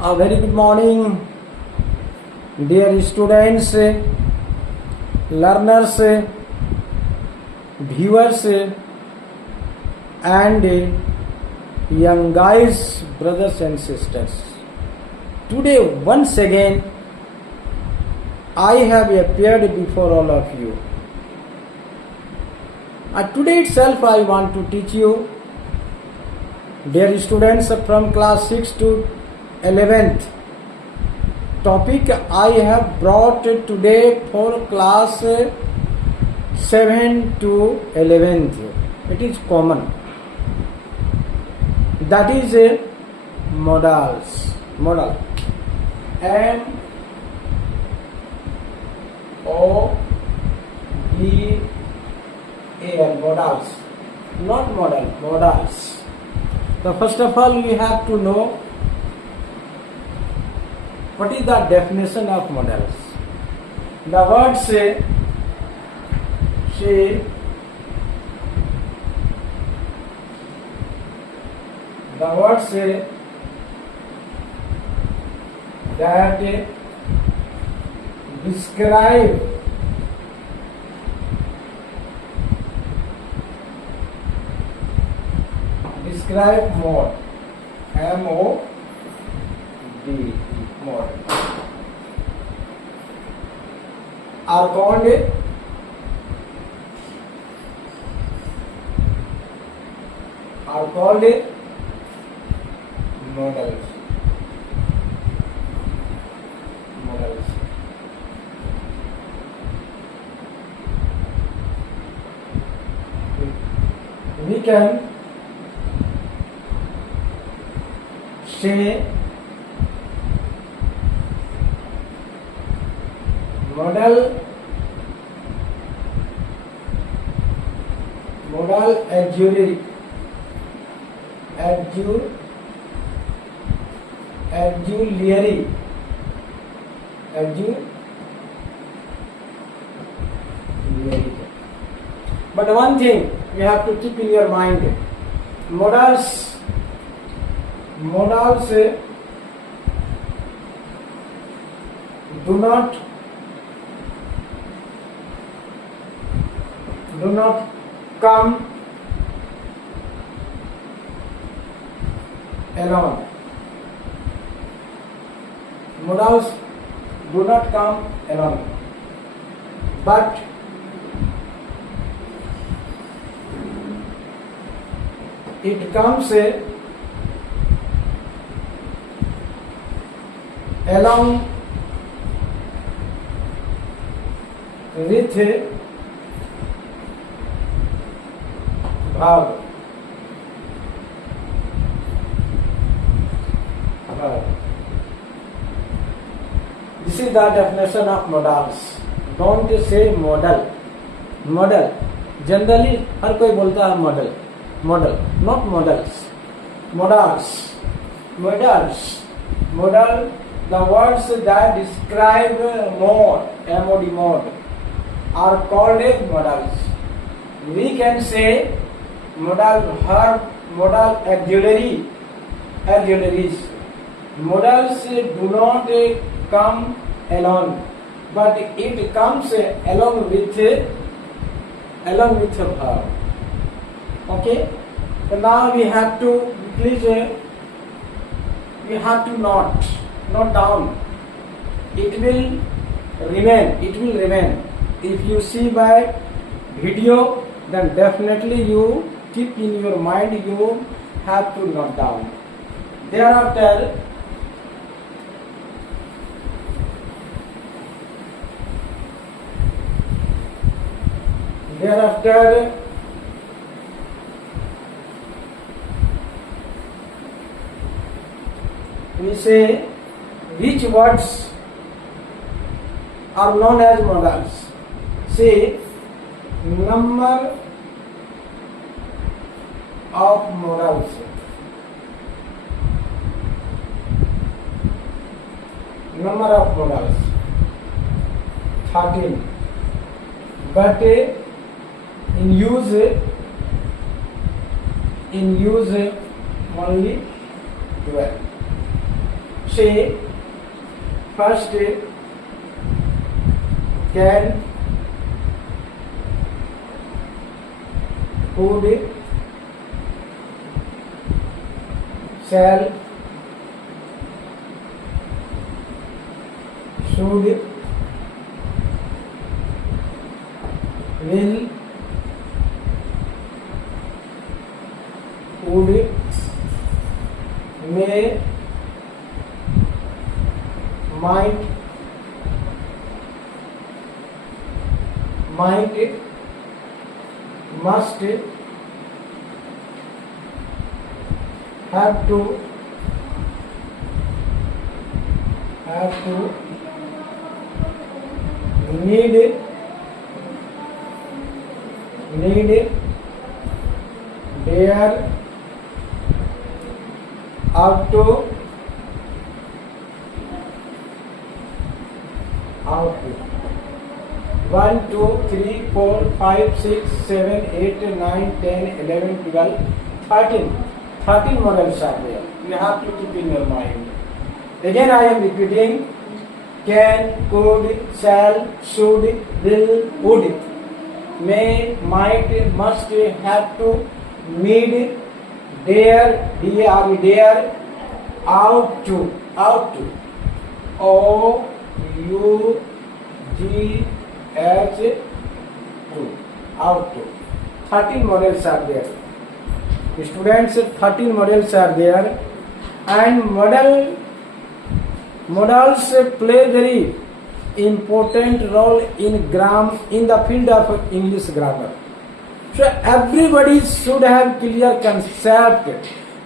A very good morning, dear students, learners, viewers, and young guys, brothers and sisters. Today, once again, I have appeared before all of you. Today itself, I want to teach you, dear students, from class 6 to 11th. Topic I have brought today for class 7 to 11th. It is common. That is modals. Modal. M-O-D-A-L. Modals. Not model. Modals. So first of all, we have to know what is the definition of modals. The word say that describe mode. M-O-D-E. Mode are called modals. We can say modal auxiliary but one thing you have to keep in your mind, modals do not come alone. Modals do not come alone, but it comes along with verb. This is the definition of modals. Don't say model. Generally हर कोई बोलता है model, not models. Modal, the words that describe mode, MOD mode, are called modals. We can say modal verb, modal auxiliaries. Modals do not come alone, but it comes along with a verb. Okay. So now we have to note down. It will remain. If you see by video, then definitely you keep in your mind. You have to note down. Thereafter, we say which words are known as modals. Say number of modals. Number of modals 13, but in use only 12. Say first can, could, shall, should, will, would, may, might, must, have to, need, dare, ought to, 1, 2, 3, 4, 5, 6, 7, 8, 9, 10, 11, 12, 13. 13 models are there. You have to keep in your mind. Again I am repeating: can, could, shall, should, will, would, may, might, must, have to, need, dare, dare, ought to, O U G H to, ought to. 13 models are there. Students, 13 models are there, and modals play very important role in the field of English grammar. So everybody should have clear concept.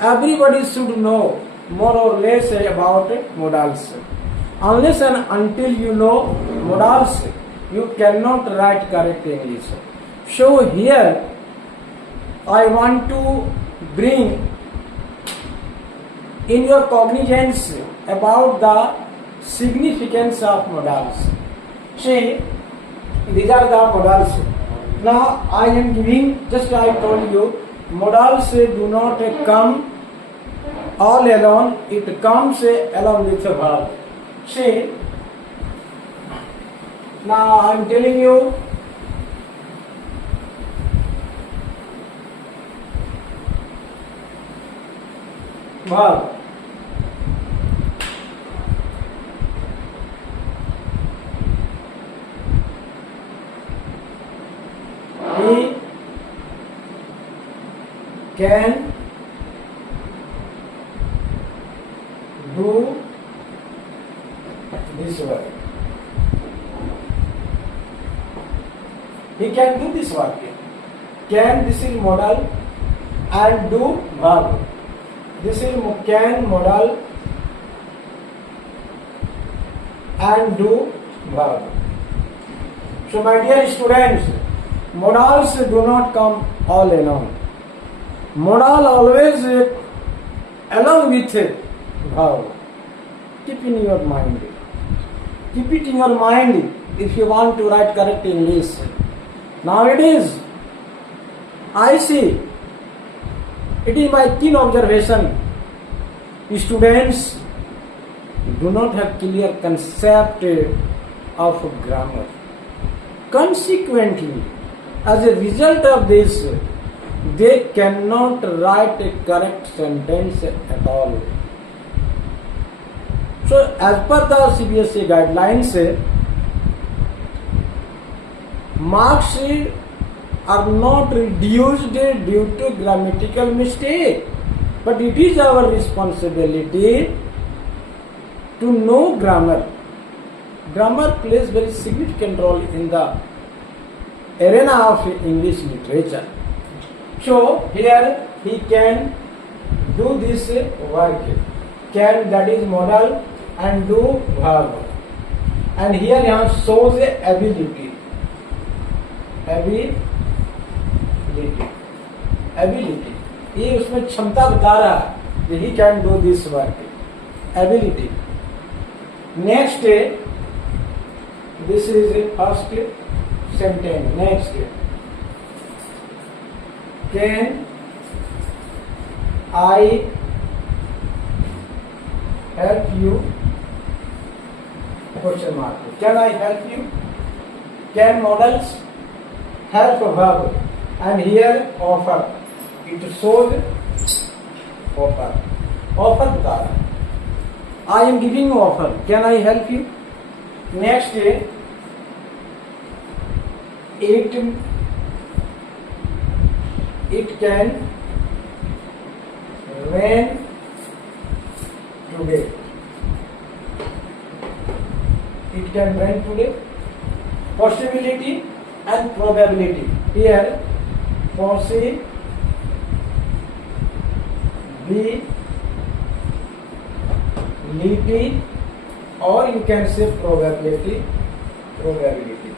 Everybody should know more or less about modals. Unless and until you know modals, you cannot write correct English. So here I want to bring in your cognizance about the significance of modals. See, these are the modals. Now I am giving, just I told you, modals do not come all alone, it comes along with a verb. See, now I am telling you, verb. He can do this work. He can do this work. Can, this is modal, and do verb. This is can modal and do verb. So my dear students, modals do not come all alone. Modal always along with verb. Keep in your mind. Keep it in your mind if you want to write correct English. Nowadays, I see, it is my keen observation, students do not have clear concept of grammar. Consequently, as a result of this, they cannot write a correct sentence at all. So, as per the CBSE guidelines, marks are not reduced due to grammatical mistake, but it is our responsibility to know grammar. Grammar plays very significant role in the arena of English literature. So here he can do this work. Can, that is modal, and do verb. And here he shows ability. Ability. ये उसमें क्षमता बता रहा है कि he can do this work. Ability. Next, this is the first sentence. Next, can I help you? Question mark. Can I help you? Can modals help verb, and here offer. It shows offer. Offer बता रहा है. I am giving you offer. Can I help you? Next, it can rain today. It can rain today. Possibility and probability. Here, possibility or you can say probability. Probability.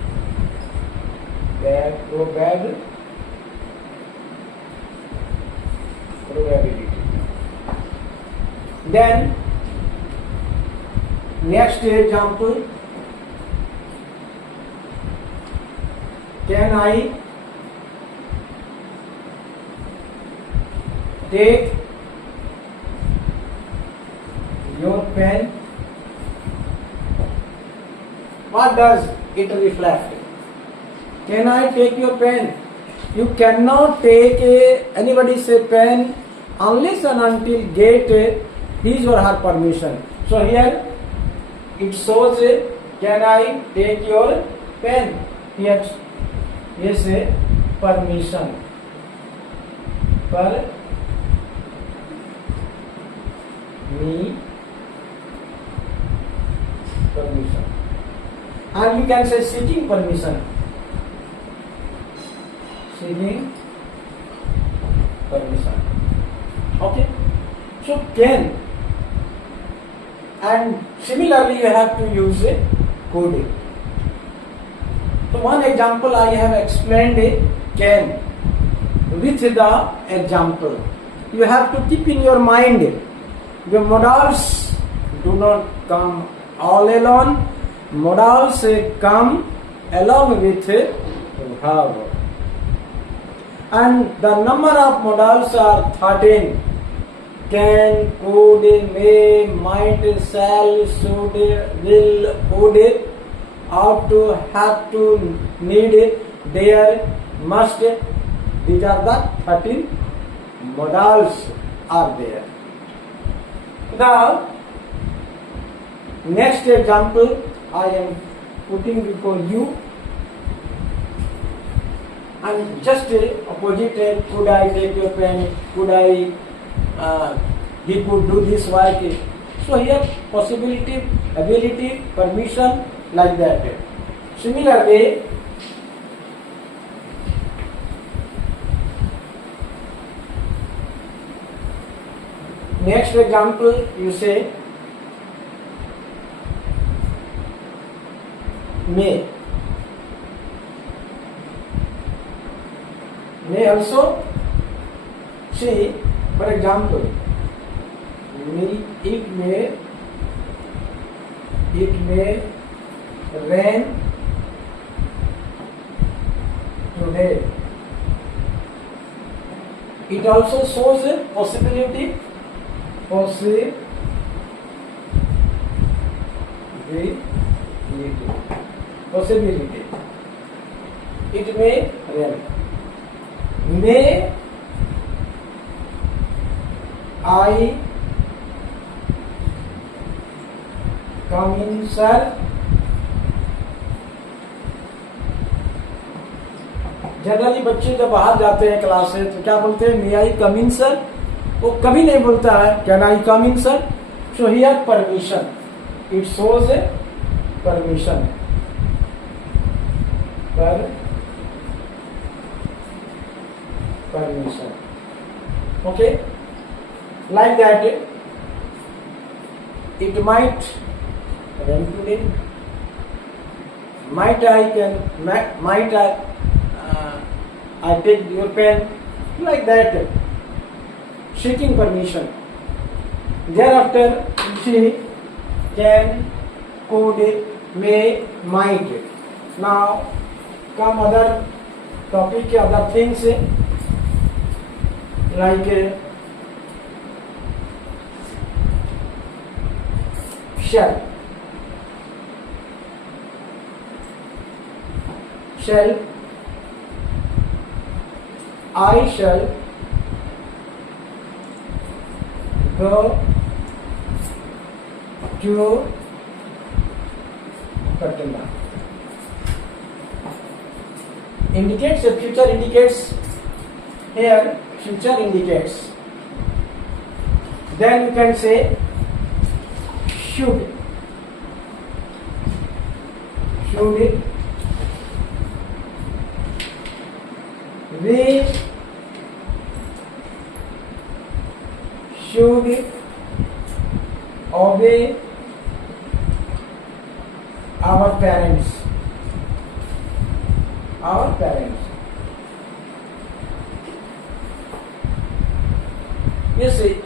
Then next example, can I take your pen? What does it reflect? Can I take your pen? You cannot take anybody's pen unless and until get his or her permission. So here it shows can I take your pen? Here is a permission. Permission. And you can say seeking permission. Okay. So can, and similarly you have to use a could. So one example I have explained can with the example. You have to keep in your mind the modals do not come all alone. Modals come along with verb. And the number of modals are 13. Can, could, may, might, shall, should, will, would, ought to, have to, need, dare, must. These are the 13 modals are there. Now, next example I am putting before you, and just opposite, could I take your pen? Could I? He could do this work. So here possibility, ability, permission, like that. Similarly, next example you say may. May also, see, for example, it may rain today. It also shows a possibility. Possibility. It may rain. May I come in, sir? Generally बच्चे जब बाहर जाते हैं class से तो क्या बोलते हैं? मे आई कम इन सर? वो कभी नहीं बोलता है can I come in sir? So here permission, it shows A permission. Permission. Okay, like that. It might rain today. Might I take your pen? Like that. Seeking permission. Thereafter, she can, could, may, might. Now come other topic, other things. Like shall. Shall. I shall go to Patna. Indicates the future, indicates here, future indicates. Then you can say should. Should we should obey our parents. Our parents. Yes, it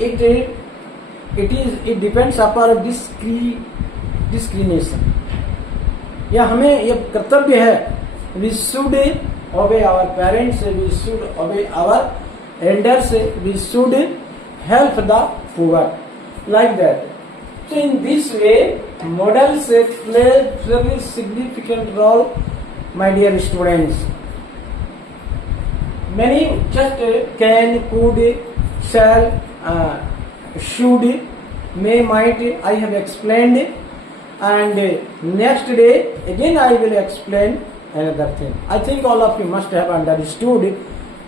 depends upon discrimination. या हमें ये कर्तव्य है, we should obey our parents, we should obey our elders, we should help the poor, like that. So in this way, models play very significant role, my dear students. Many just can, could, shall, should, may, might, I have explained, and next day again I will explain another thing. I think all of you must have understood.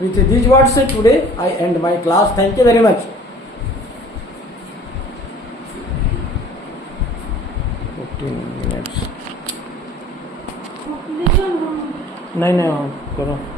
With these words today I end my class. Thank you very much. 15 minutes. नहीं करो.